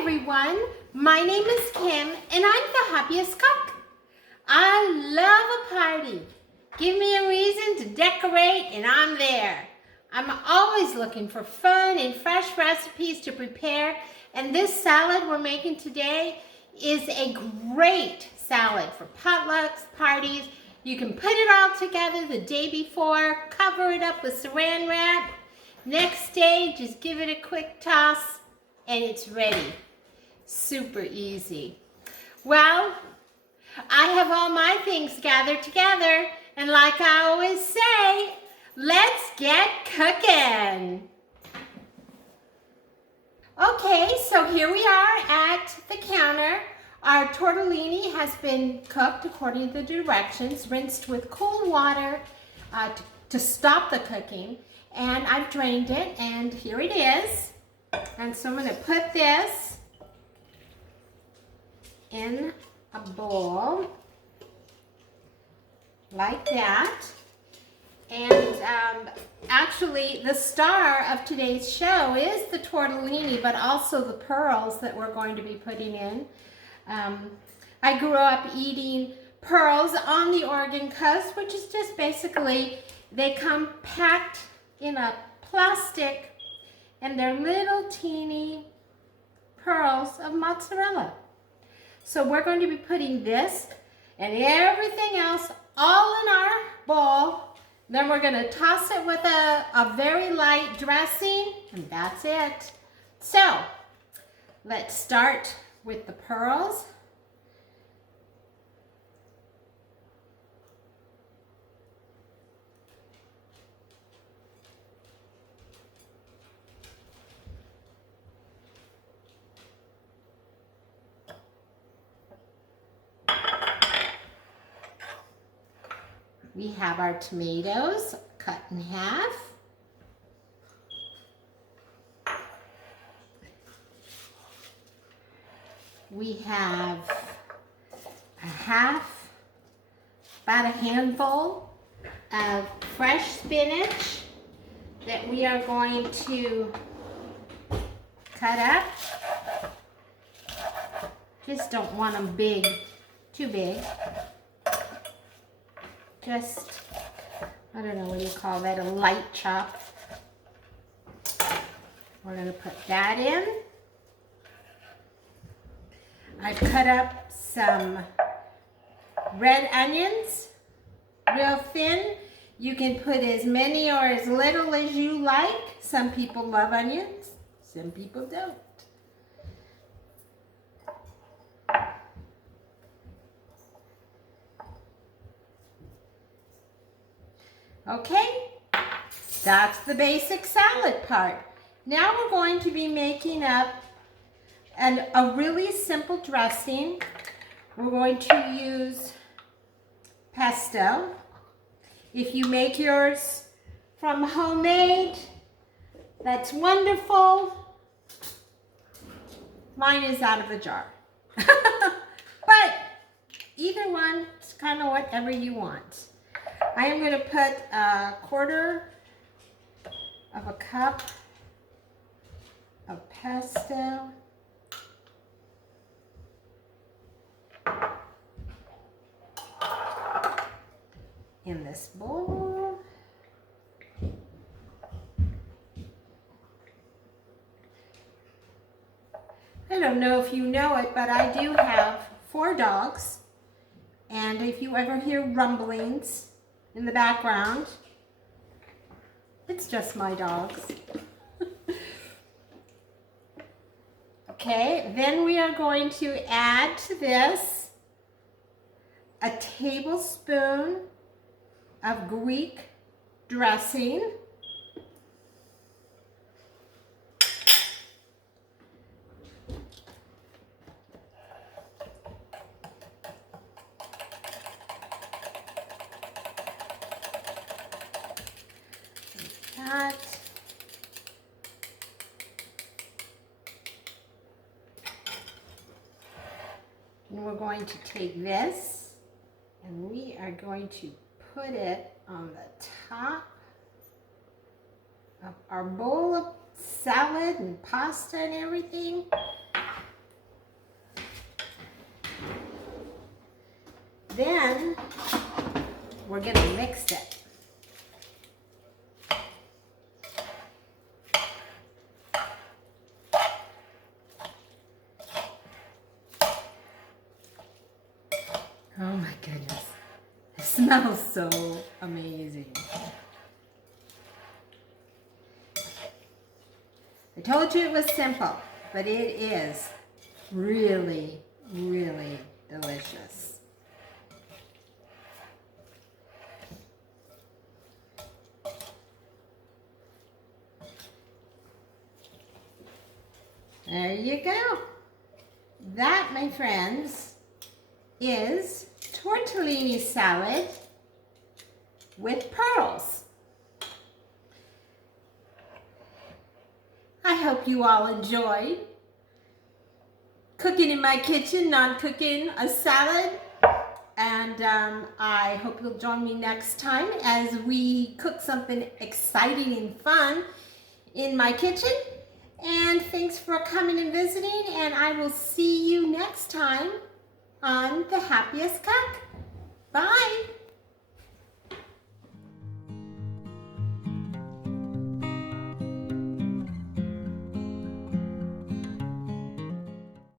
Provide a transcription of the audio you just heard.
everyone, my name is Kim and I'm the happiest cook. I love a party. Give me a reason to decorate and I'm there. I'm always looking for fun and fresh recipes to prepare, and this salad we're making today is a great salad for potlucks, parties. You can put it all together the day before, cover it up with saran wrap. Next day, just give it a quick toss and it's ready. Super easy. Well, I have all my things gathered together, and like I always say, let's get cooking. Okay, so here we are at the counter. Our tortellini has been cooked according to the directions, rinsed with cool water to stop the cooking. And I've drained it, and here it is. And so I'm going to put this in a bowl like that. And actually, the star of today's show is the tortellini, but also the pearls that we're going to be putting in. I grew up eating pearls on the Oregon coast, which is just basically, they come packed in a plastic, and they're little teeny pearls of mozzarella. So we're going to be putting this and everything else all in our bowl. Then we're going to toss it with a very light dressing, and that's it. So let's start with the pearls. We have our tomatoes cut in half. We have about a handful of fresh spinach that we are going to cut up. Just don't want them big, too big. Just, I don't know what you call that, a light chop. We're going to put that in. I've cut up some red onions, real thin. You can put as many or as little as you like. Some people love onions, some people don't. Okay, that's the basic salad part. Now we're going to be making up a really simple dressing. We're going to use pesto. If you make yours from homemade, that's wonderful. Mine is out of a jar. But either one, it's kind of whatever you want. I am going to put a quarter of a cup of pesto in this bowl. I don't know if you know it, but I do have 4 dogs, and if you ever hear rumblings in the background, it's just my dogs. Okay, then we are going to add to this a tablespoon of Greek dressing. That. And we're going to take this and we are going to put it on the top of our bowl of salad and pasta and everything. Then we're going to mix it. Oh my goodness. It smells so amazing. I told you it was simple, but it is really, really delicious. There you go. That, my friends, is tortellini salad with pearls. I hope you all enjoyed cooking in my kitchen, not cooking a salad. And I hope you'll join me next time as we cook something exciting and fun in my kitchen. And thanks for coming and visiting, and I will see you next time on The Happiest Cook. Bye.